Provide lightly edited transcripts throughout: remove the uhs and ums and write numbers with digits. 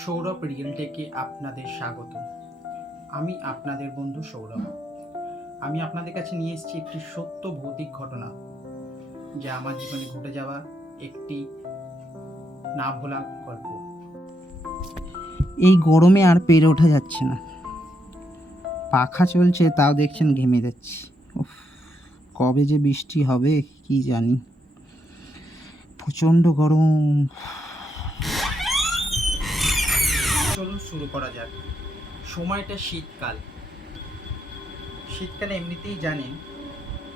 সৌরভ রিয়েলটেকে আপনাদের স্বাগত। আমি আপনাদের বন্ধু সৌরভ। আমি আপনাদের কাছে নিয়ে এসেছি একটি সত্য ভৌতিক ঘটনা, যা আমার জীবনে ঘটে যাওয়া একটি না ভোলা গল্প। এই গরমে আর পেরে ওঠা যাচ্ছে না। পাখা চলছে তাও দেখছেন ঘেমে যাচ্ছি। উফ, কবে যে বৃষ্টি হবে কি জানি, প্রচণ্ড গরম। চলুন শুরু করা যাক। সময়টা শীতকাল। শীতকালে এমনিতেই জানেন,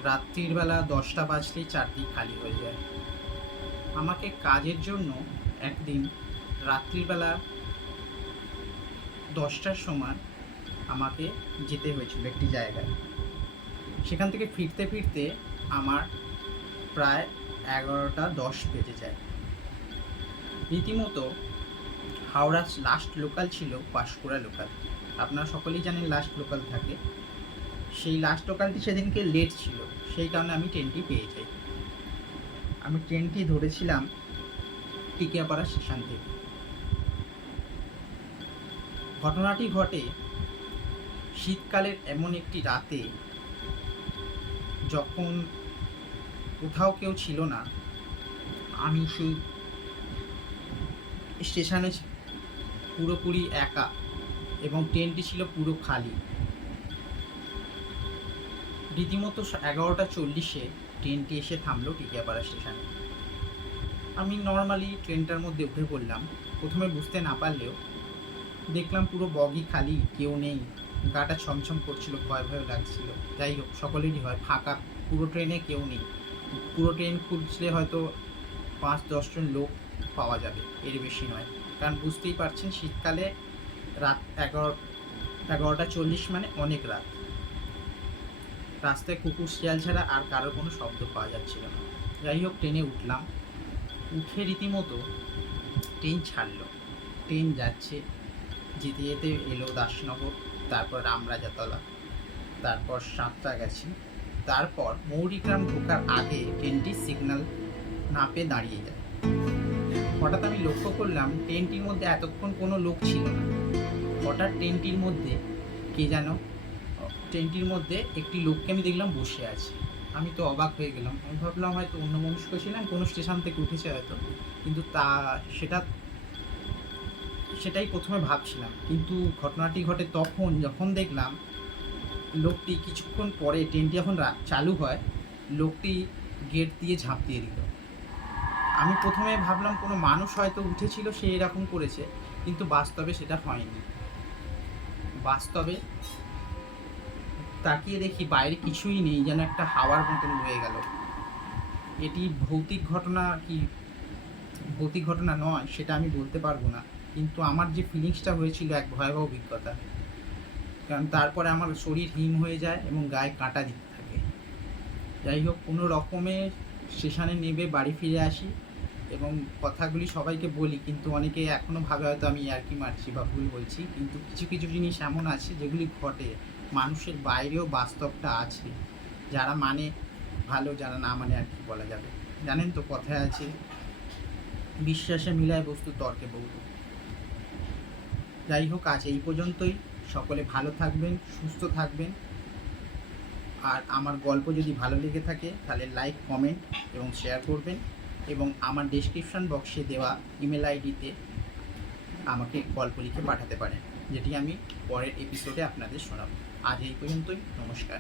রাত্রির বেলা 10টা বাজলেই চারদিক খালি হয়ে যায়। আমাকে কাজের জন্য একদিন রাত্রিবেলা 10টার সময় আমাকে যেতে হয়েছিল একটি জায়গায়। সেখান থেকে ফিরতে ফিরতে আমার প্রায় 11টা 10 বেজে যায়। রীতিমতো হাওড়া লাস্ট লোকাল ছিল পাঁশকুড়া লোকাল। আপনারা সকলেই জানেন লাস্ট লোকাল থাকে। সেই লাস্ট লোকালটি সেদিনকে লেট ছিল, সেই কারণে আমি ট্রেনটি পেয়ে যাই। আমি ট্রেনটি ধরেছিলাম টিকিয়াপাড়া স্টেশন থেকে। ঘটনাটি ঘটে শীতকালের এমন একটি রাতে, যখন কোথাও কেউ ছিল না। আমি সেই স্টেশনে পুরোপুরি একা, এবং ট্রেনটি ছিল পুরো খালি। রীতিমতো 11টা 40-এ ট্রেনটি এসে থামলো টিকিয়াপাড়া স্টেশনে। আমি নর্মালি ট্রেনটার মধ্যে উঠে পড়লাম। প্রথমে বুঝতে না পারলেও দেখলাম পুরো বগি খালি, কেউ নেই। গাটা ছমছম করছিল, ভয় ভয় লাগছিল। যাই হোক, সকলেরই হয়, ফাঁকা পুরো ট্রেনে কেউ নেই। পুরো ট্রেন খুঁজলে হয়তো 5-10 জন লোক পাওয়া যাবে, এর বেশি নয়। কারণ বুঝতেই পারছেন, শীতকালে রাত 11টা 40 মানে অনেক রাত। রাস্তায় কুকুর শিয়াল ছাড়া আর কারোর কোনো শব্দ পাওয়া যাচ্ছিল না। যাই হোক, ট্রেনে উঠলাম। উঠে রীতিমতো ট্রেন ছাড়লো। ট্রেন যাচ্ছে, যেতে যেতে এলো দাসনগর, তারপর রামরাজাতলা, তারপর সাঁতরাগাছি, তারপর মৌরিগ্রাম ঢোকার আগে ট্রেনটি সিগন্যাল না পেয়ে দাঁড়িয়ে যায়। হঠাৎ আমি লক্ষ্য করলাম ট্রেনটির মধ্যে এতক্ষণ কোনো লোক ছিল না। হঠাৎ ট্রেনটির মধ্যে ট্রেনটির মধ্যে একটি লোককে আমি দেখলাম বসে আছে। আমি তো অবাক হয়ে গেলাম। আমি ভাবলাম হয়তো অন্যমনস্ক ছিলাম, কোনো স্টেশন থেকে উঠেছে হয়তো, কিন্তু সেটাই প্রথমে ভাবছিলাম। কিন্তু ঘটনাটি ঘটে তখন, যখন দেখলাম লোকটি কিছুক্ষণ পরে, ট্রেনটি যখন চালু হয়, লোকটি গেট দিয়ে ঝাঁপ দিয়ে দিল। আমি প্রথমে ভাবলাম কোনো মানুষ হয়তো উঠেছিল, সে এরকম করেছে, কিন্তু বাস্তবে সেটা হয়নি। বাস্তবে তাকিয়ে দেখি বাইরে কিছুই নেই, যেন একটা হাওয়ার মতন বয়ে গেল। এটি ভৌতিক ঘটনা কি ভৌতিক ঘটনা নয় সেটা আমি বলতে পারবো না, কিন্তু আমার যে ফিলিংসটা হয়েছিল এক ভয়াবহ অভিজ্ঞতা। কারণ তারপরে আমার শরীর হিম হয়ে যায় এবং গায়ে কাঁটা দিতে থাকে। যাই হোক, কোনো রকমে স্টেশনে নেমে বাড়ি ফিরে আসি এবং কথাগুলি সবাইকে বলি, কিন্তু অনেকে এখনও ভাবে হয়তো আমি ইয়ার্কি মারছি বা ভুল বলছি। কিন্তু কিছু কিছু জিনিস এমন আছে যেগুলি ঘটে, মানুষের বাইরেও বাস্তবটা আছে। যারা মানে ভালো, যারা না মানে আর কি বলা যাবে। জানেন তো, কথায় আছে, বিশ্বাসে মিলায় বস্তু তর্কে বহু। যাই হোক, আজ এই পর্যন্তই। সকলে ভালো থাকবেন, সুস্থ থাকবেন। আর আমার গল্প যদি ভালো লেগে থাকে তাহলে লাইক, কমেন্ট এবং শেয়ার করবেন, এবং আমার ডেসক্রিপশন বক্সে দেওয়া ইমেল আইডিতে আমাকে গল্প লিখে পাঠাতে পারেন, যেটি আমি পরের এপিসোডে আপনাদের শোনাবো। আজ এই পর্যন্তই। নমস্কার।